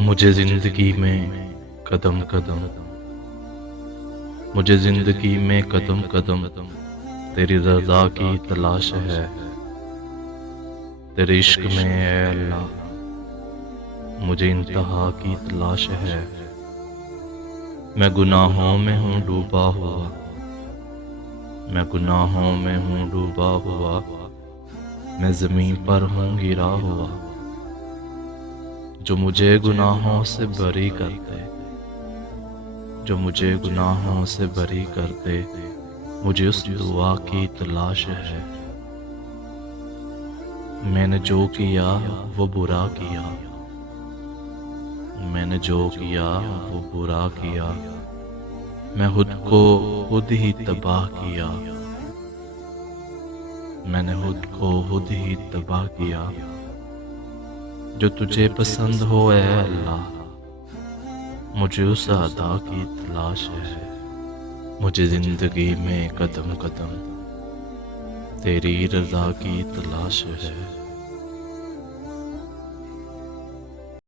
मुझे जिंदगी में कदम कदम मुझे जिंदगी में कदम कदम तेरी रज़ा की तलाश है। तेरे इश्क में ऐ अल्लाह मुझे इंतहा की तलाश है। मैं गुनाहों में हूँ डूबा हुआ, मैं गुनाहों में हूँ डूबा हुआ, मैं ज़मीन पर हूँ गिरा हुआ। जो मुझे गुनाहों से बरी कर दे, जो मुझे गुनाहों से बरी कर दे, मुझे उस दुआ की तलाश है। मैंने जो किया वो बुरा किया, मैंने जो किया वो बुरा किया, मैं खुद को खुद ही तबाह किया, मैंने खुद को खुद ही तबाह किया। जो तुझे पसंद हो ऐ अल्लाह मुझे उस अदा की तलाश है। मुझे जिंदगी में कदम कदम तेरी रज़ा की तलाश है।